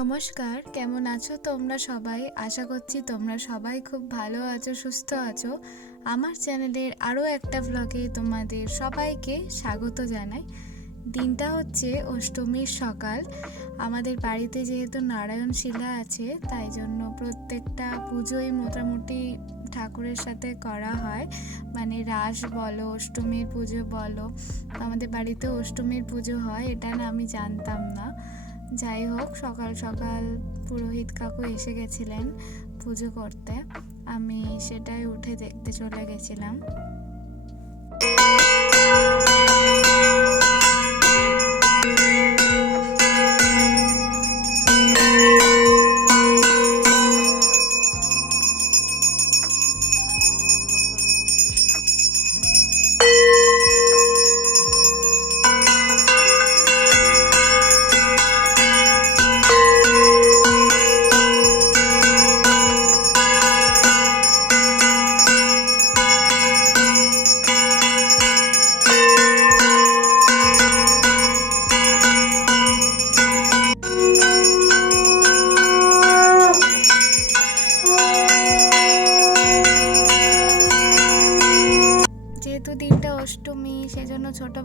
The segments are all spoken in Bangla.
নমস্কার, কেমন আছো তোমরা সবাই? আশা করছি তোমরা সবাই খুব ভালো আছো, সুস্থ আছো। আমার চ্যানেলের আরও একটা ব্লগে তোমাদের সবাইকে স্বাগত জানাই। দিনটা হচ্ছে অষ্টমীর সকাল। আমাদের বাড়িতে যেহেতু নারায়ণ শিলা আছে, তাই জন্য প্রত্যেকটা পুজোই মোটামুটি ঠাকুরের সাথে করা হয়। মানে রাস বলো, অষ্টমীর পুজো বলো। আমাদের বাড়িতে অষ্টমীর পুজো হয়, এটা না আমি জানতাম না। যাই হোক, সকাল সকাল পুরোহিত কাকু এসে গেছিলেন পুজো করতে। আমি সেটাই উঠে দেখতে চলে গেছিলাম।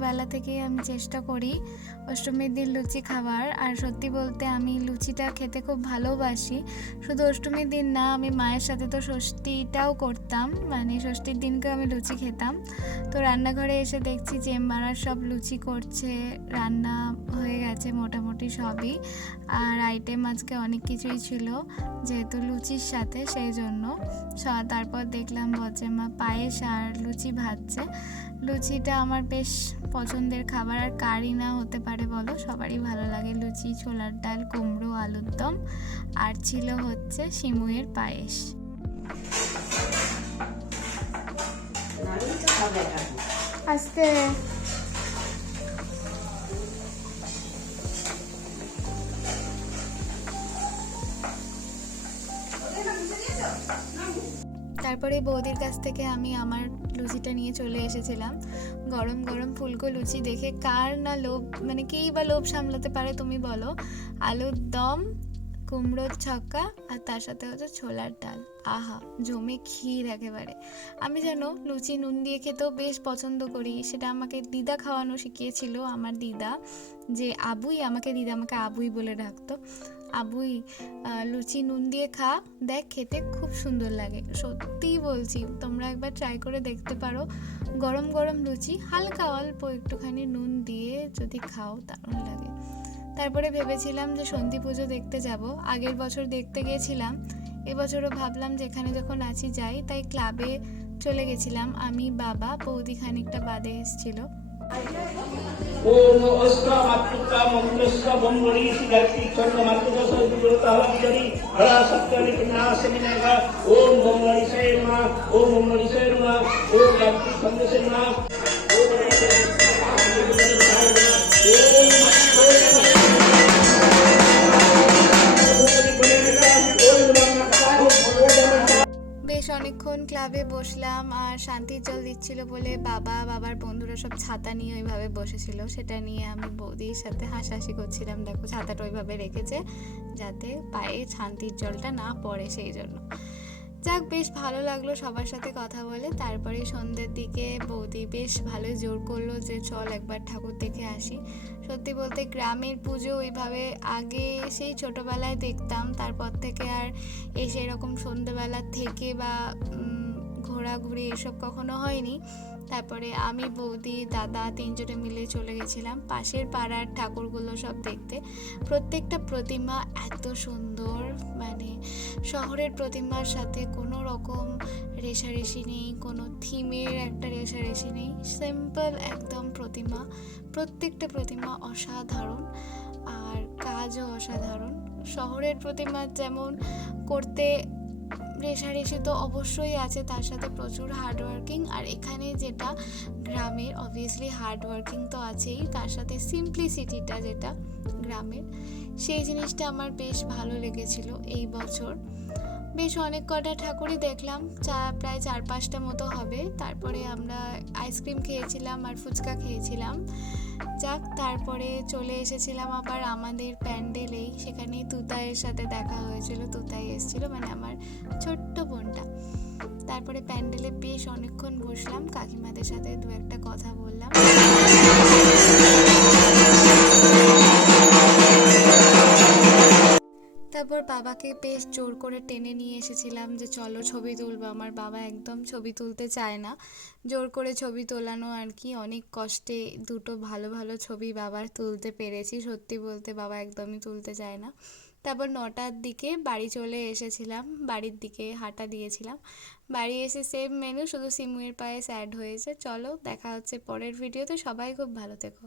ছোটোবেলা থেকেই আমি চেষ্টা করি অষ্টমীর দিন লুচি খাবার। আর সত্যি বলতে আমি লুচিটা খেতে খুব ভালোবাসি। শুধু অষ্টমীর দিন না, আমি মায়ের সাথে তো ষষ্ঠীটাও করতাম। মানে ষষ্ঠীর দিনকে আমি লুচি খেতাম। তো রান্নাঘরে এসে দেখছি যে মারা সব লুচি করছে, রান্না হয়ে গেছে মোটামুটি সবই। আর আইটেম আজকে অনেক কিছুই ছিল যেহেতু লুচির সাথে সেই জন্য। তারপর দেখলাম বজ্রেমা পায়েস আর লুচি ভাজছে। লুচিটা আমার বেশ পছন্দের খাবার। আর কারি না হতে পারে বলো সবারই ভালো লাগে লুচি ছোলার ডাল কুমড়ো আলুর দম। আর ছিল হচ্ছে শিমুয়ের পায়েস। আস্তে তারপরে বৌদির কাছ থেকে আমি আমার লুচিটা নিয়ে চলে এসেছিলাম। গরম গরম ফুলকো লুচি দেখে কার না লোভ মানে কেই বা লোভ সামলাতে পারে তুমি বলো। আলুর দম, কুমড়োর ছক্কা আর তার সাথে হচ্ছে ছোলার ডাল। আহা, জমে ক্ষীর একেবারে। আমি যেন লুচি নুন দিয়ে খেতেও বেশ পছন্দ করি। সেটা আমাকে দিদা খাওয়ানো শিখিয়েছিল আমার দিদা যে আবুই আমাকে, দিদা আমাকে আবুই বলে ডাকতো। আবুই লুচি, নুন দিয়ে খা। দেখ, খেতে খুব সুন্দর লাগে। সত্যিই বলছি, তোমরা একবার ট্রাই করে দেখতে পারো। গরম গরম লুচি, হালকা অল্প একটুখানি নুন দিয়ে যদি খাও, দারুণ লাগে। তারপরে ভেবেছিলাম যে সন্ধি পুজো দেখতে যাব। আগের বছর দেখতে গিয়েছিলাম। এবছরও ভাবলাম যেখানে যখন আছি যাই। তাই ক্লাবে চলে গেছিলাম। আমি, বাবা, বৌদি খানিকটা বাদে এসেছিল। मंगलेश्वर बंबड़ी सिद्धि चंद्र मार्गज विजयता हरि हरा सत्य नाश विनायक ओम बंबड़ी से नमः ओम बंबड़ी से नमः ओम भक्ति संदेश नमः অনেকক্ষণ ক্লাবে বসলাম আর শান্তির জল দিচ্ছিল বলে বাবা, বাবার বন্ধুরা সব ছাতা নিয়ে ওইভাবে বসেছিল। সেটা নিয়ে আমি বৌদির সাথে হাসাহাসি করছিলাম। দেখো, ছাতাটা ওইভাবে রেখেছে যাতে পায়ে শান্তির জলটা না পড়ে সেই জন্য। যাক, বেশ ভালো লাগল সবার সাথে কথা বলে। তারপরে সন্ধ্যের দিকে বৌদি বেশ ভালো জোর করল যে, চল একবার ঠাকুর দেখে আসি। সত্যি বলতে গ্রামের পুজো ওইভাবে আগে সেই ছোটোবেলায় দেখতাম, তারপর থেকে আর এই সেরকম সন্ধ্যেবেলা থেকে বা ঘোরাঘুরি এসব কখনো হয়নি। তারপরে আমি, বৌদি, দাদা তিনজনে মিলে চলে গেছিলাম পাশের পাড়ার ঠাকুরগুলো সব দেখতে। প্রত্যেকটা প্রতিমা এত সুন্দর মানে শহরের প্রতিমার সাথে কোনো রকম রেশারেশি নেই, কোনো থিমের একটা রেশারেশি নেই, সিম্পল একদম প্রতিমা। প্রত্যেকটা প্রতিমা অসাধারণ আর কাজও অসাধারণ। শহরের প্রতিমা যেমন করতে রেশারেশি তো অবশ্যই আছে, তার সাথে প্রচুর হার্ডওয়ার্কিং আর এখানে যেটা গ্রামের অবভিয়াসলি হার্ডওয়ার্কিং তো আছেই, তার সাথে সিম্পলিসিটিটা যেটা গ্রামের, সেই জিনিসটা আমার বেশ ভালো লেগেছিল এই বছর। বেশ অনেক কটা ঠাকুরই দেখলাম, চা প্রায় চার পাঁচটা মতো হবে। তারপরে আমরা আইসক্রিম খেয়েছিলাম আর ফুচকা খেয়েছিলাম। যাক, তারপরে চলে এসেছিলাম আবার আমাদের প্যান্ডেলেই সেখানেই তুতাইয়ের সাথে দেখা হয়েছিল, তুতাই এসেছিল মানে আমার ছোট্ট বোনটা। তারপরে প্যান্ডেলে বেশ অনেকক্ষণ বসলাম, কাকিমাদের সাথে দু একটা কথা বললাম। তারপর বাবাকে বেশ জোর করে টেনে নিয়ে এসেছিলাম যে চলো ছবি তুলবো। আমার বাবা একদম ছবি তুলতে চায় না। জোর করে ছবি তোলানো আর কি, অনেক কষ্টে দুটো ভালো ভালো ছবি বাবার তুলতে পেরেছি। সত্যি বলতে বাবা একদমই তুলতে চায় না। তারপর নটার দিকে বাড়ি চলে এসেছিলাম, বাড়ির দিকে হাঁটা দিয়েছিলাম। বাড়ি এসে সেম মেনু শুধু সিমুয়ের পায়ে স্যাড হয়েছে। চলো দেখা হচ্ছে পরের ভিডিওতে সবাই খুব ভালো থেকো।